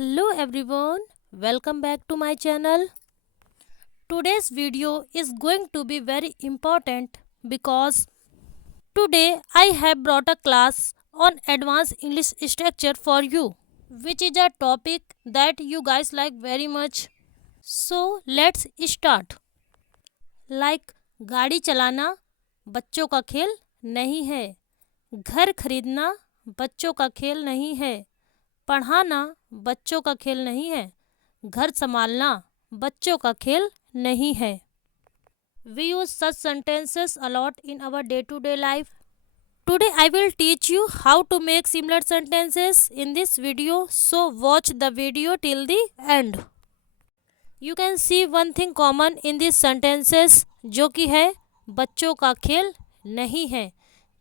Hello everyone, welcome back to my channel. Today's video is going to be very important because today I have brought a class on advanced English structure for you, which is a topic that you guys like very much. So let's start. Like गाड़ी चलाना बच्चों का खेल नहीं है, घर खरीदना बच्चों का खेल नहीं है, पढ़ाना बच्चों का खेल नहीं है, घर संभालना बच्चों का खेल नहीं है. We use such sentences a lot in our day-to-day life. Today I will teach you how to make similar sentences in this video, so watch the video till the end. You can see one thing common in these sentences जो कि है बच्चों का खेल नहीं है.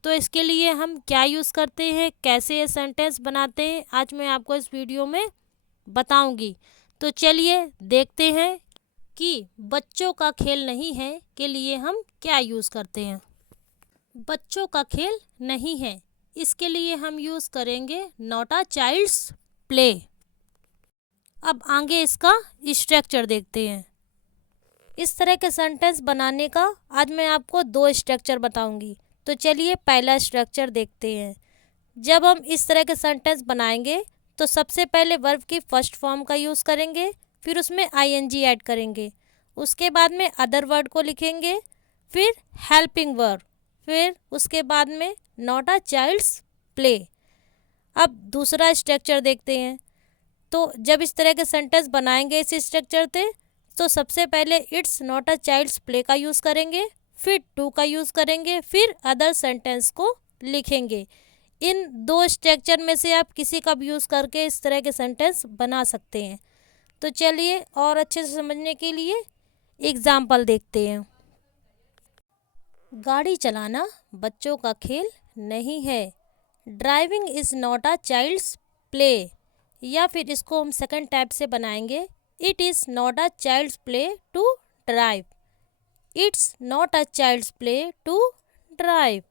तो इसके लिए हम क्या यूज़ करते हैं, कैसे ये सेंटेंस बनाते हैं, आज मैं आपको इस वीडियो में बताऊंगी. तो चलिए देखते हैं कि बच्चों का खेल नहीं है के लिए हम क्या यूज़ करते हैं. बच्चों का खेल नहीं है, इसके लिए हम यूज़ करेंगे नॉट अ चाइल्ड्स प्ले. अब आगे इसका स्ट्रक्चर देखते हैं. इस तरह के सेंटेंस बनाने का आज मैं आपको दो स्ट्रक्चर बताऊंगी. तो चलिए पहला स्ट्रक्चर देखते हैं. जब हम इस तरह के सेंटेंस बनाएंगे तो सबसे पहले वर्ब की फर्स्ट फॉर्म का यूज़ करेंगे, फिर उसमें आईएनजी ऐड करेंगे, उसके बाद में अदर वर्ड को लिखेंगे, फिर हेल्पिंग वर्ब, फिर उसके बाद में नॉट अ चाइल्ड्स प्ले. अब दूसरा स्ट्रक्चर देखते हैं. तो जब इस तरह के सेंटेंस बनाएंगे इस स्ट्रक्चर से तो सबसे पहले it's not a child's play का यूज़ करेंगे, फिर टू का यूज़ करेंगे, फिर अदर सेंटेंस को लिखेंगे. इन दो स्ट्रक्चर में से आप किसी का भी यूज़ करके इस तरह के सेंटेंस बना सकते हैं. तो चलिए और अच्छे से समझने के लिए एग्जाम्पल देखते हैं. गाड़ी चलाना बच्चों का खेल नहीं है. Driving is not a child's play. या फिर इसको हम सेकंड टाइप से बनाएंगे. It is not a child's play to drive. It's not a child's play to drive.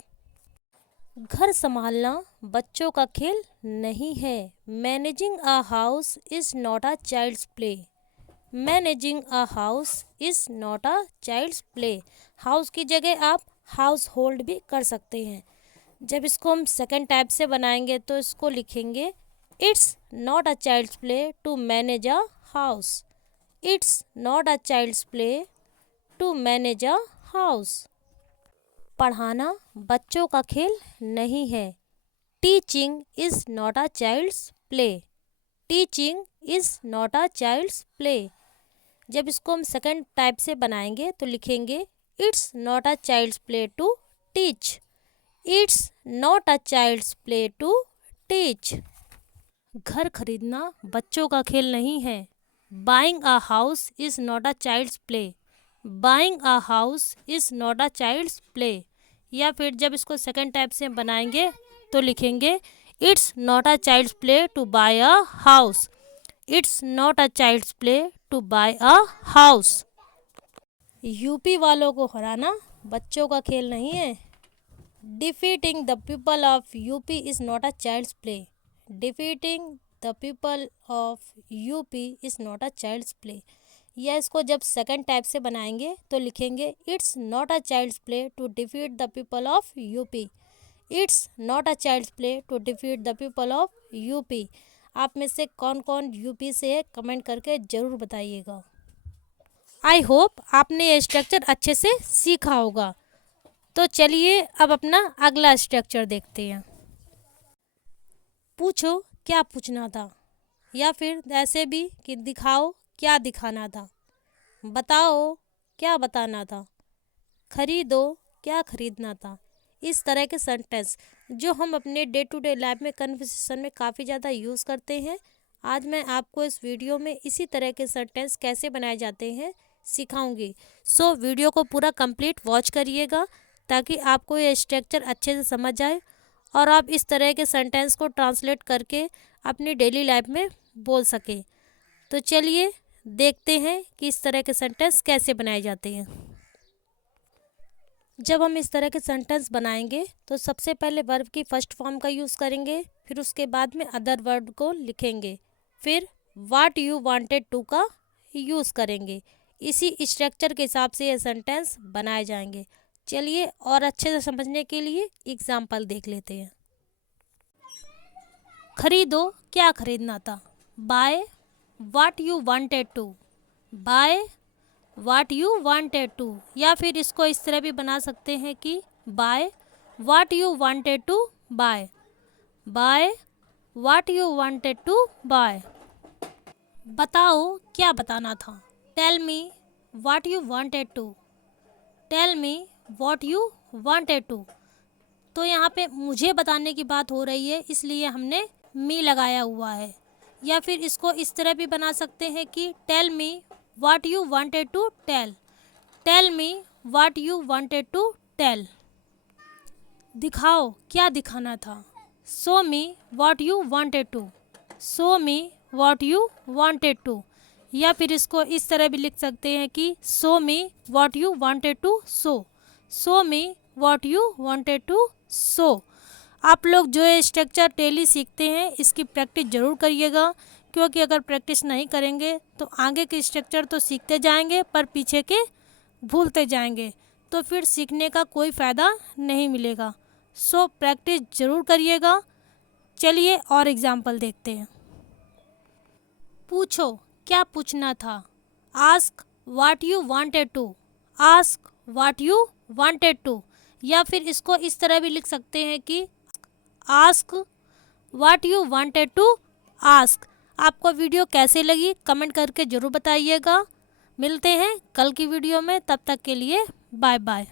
घर संभालना बच्चों का खेल नहीं है. Managing a house is not a child's play. Managing a house is not a child's play. House की जगह आप हाउस होल्ड भी कर सकते हैं. जब इसको हम सेकंड टाइप से बनाएंगे तो इसको लिखेंगे it's not a child's play to manage a house. It's not a child's play to manage a house. पढ़ाना बच्चों का खेल नहीं है. Teaching is not a child's play. Teaching is not a child's play. जब इसको हम सेकंड टाइप से बनाएंगे तो लिखेंगे it's not a child's play to teach. It's not a child's play to teach. घर खरीदना बच्चों का खेल नहीं है. Buying a house is not a child's play. Buying a house is not a child's play. या फिर जब इसको सेकंड टाइप से बनाएंगे तो लिखेंगे it's not a child's play to buy a house. It's not a child's play to buy a house. UP वालों को हराना बच्चों का खेल नहीं है. Defeating the people of UP is not a child's play. Defeating the people of UP is not a child's play. या इसको जब सेकंड टाइप से बनाएंगे तो लिखेंगे it's not a child's play to defeat the people of UP. It's not a child's play to defeat the people of UP. आप में से कौन कौन यूपी से है कमेंट करके ज़रूर बताइएगा. आई होप आपने ये स्ट्रक्चर अच्छे से सीखा होगा. तो चलिए अब अपना अगला स्ट्रक्चर देखते हैं. पूछो क्या पूछना था, या फिर ऐसे भी कि दिखाओ क्या दिखाना था, बताओ क्या बताना था, खरीदो क्या खरीदना था. इस तरह के सेंटेंस जो हम अपने डे टू डे लाइफ में कन्वर्सेशन में काफ़ी ज़्यादा यूज़ करते हैं, आज मैं आपको इस वीडियो में इसी तरह के सेंटेंस कैसे बनाए जाते हैं सिखाऊंगी. सो वीडियो को पूरा कंप्लीट वॉच करिएगा ताकि आपको ये स्ट्रक्चर अच्छे से समझ आए और आप इस तरह के सेंटेंस को ट्रांसलेट करके अपनी डेली लाइफ में बोल सकें. तो चलिए देखते हैं कि इस तरह के सेंटेंस कैसे बनाए जाते हैं. जब हम इस तरह के सेंटेंस बनाएंगे तो सबसे पहले वर्ब की फर्स्ट फॉर्म का यूज़ करेंगे, फिर उसके बाद में अदर वर्ड को लिखेंगे, फिर व्हाट यू वांटेड टू का यूज़ करेंगे। इसी स्ट्रक्चर के हिसाब से ये सेंटेंस बनाए जाएंगे। चलिए और अच्छे से समझने के लिए एग्जाम्पल देख लेते हैं। खरीदो, क्या खरीदना था। Buy what you wanted to, buy what you wanted to. या फिर इसको इस तरह भी बना सकते हैं कि buy what you wanted to buy, buy what you wanted to buy. बताओ, क्या बताना था। Tell me what you wanted to, tell me what you wanted to. तो यहाँ पे मुझे बताने की बात हो रही है, इसलिए हमने मी लगाया हुआ है। या फिर इसको इस तरह भी बना सकते हैं कि tell me what you wanted to tell, tell me what you wanted to tell. दिखाओ, क्या दिखाना था। Show me what you wanted to, show me what you wanted to. या फिर इसको इस तरह भी लिख सकते हैं कि show me what you wanted to show, show me what you wanted to show. आप लोग जो ये स्ट्रक्चर डेली सीखते हैं इसकी प्रैक्टिस ज़रूर करिएगा, क्योंकि अगर प्रैक्टिस नहीं करेंगे तो आगे के स्ट्रक्चर तो सीखते जाएंगे पर पीछे के भूलते जाएंगे, तो फिर सीखने का कोई फ़ायदा नहीं मिलेगा। सो प्रैक्टिस ज़रूर करिएगा। चलिए और एग्जाम्पल देखते हैं। पूछो, क्या पूछना था। Ask what you wanted to, ask what you wanted to. या फिर इसको इस तरह भी लिख सकते हैं कि ask what you wanted to ask. आपको वीडियो कैसे लगी कमेंट करके ज़रूर बताइएगा। मिलते हैं कल की वीडियो में, तब तक के लिए बाय बाय।